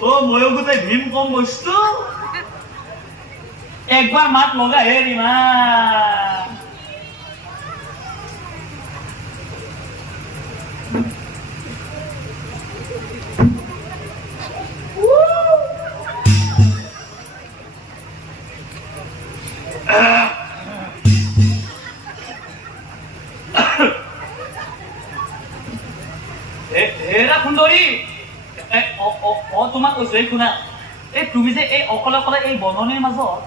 ও ময়ো গোটেই ভীম কম বস্তু একবাৰ মাত লগাই হে ৰিমা হে- হেৰা সুন্দৰী অ- তোমাক কৈছো, এই শুনা। এই তুমি যে এই অকলে অকলে এই বননিৰ মাজত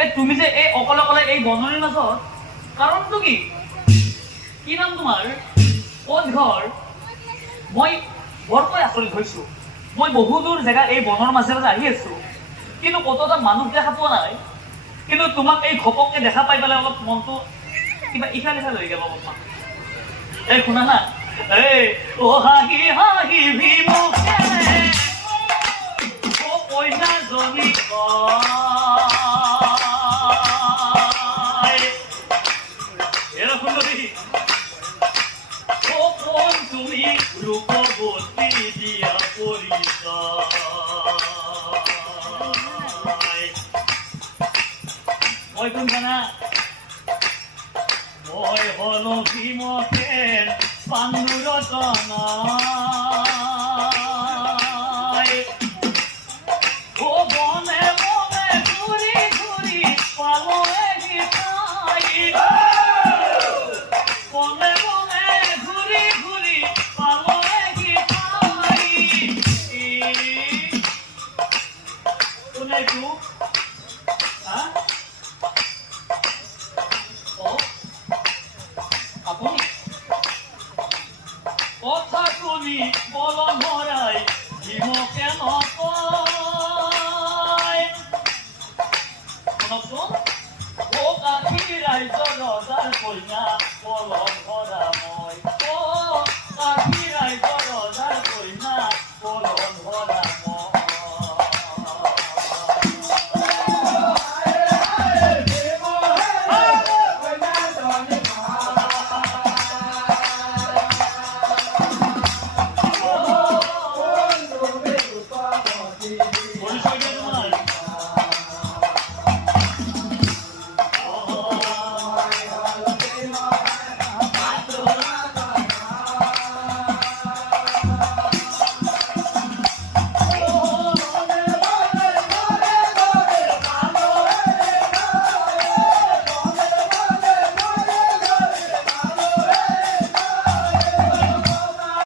এই তুমি যে এই অকলে অকলে এই বননিৰ মাজত, কাৰণটো কি? কি নাম তোমাৰ? ক'ত ঘৰ? মই বৰকৈ আচৰিত হৈছো। মই বহু দূৰ জেগা এই বনৰ মাজে মাজে আহি আছো। কিন্তু ক'তো এটা মানুহ দেখা পোৱা নাই। কিন্তু তোমাক এই ঘপককে দেখা পাই পেলাই অলপ মনটো কিবা ইফাল সিফাল হৈ গ'ল অলপমান। এই শুনা না ও হাঁহি হাঁহি বিমুখে। ও কইনাজনী কয় এরা সুন্দরী ও কোন তুমি রূপবতী দিয়া পরিচয়। মই কোন জানা মই হল ভীমসেন পাণ্ডুরতনা ও তুমি বল মরাই ভীমকে কেন ও কাঠি রাইজ ৰজাৰ কইনা বল ভৰা মই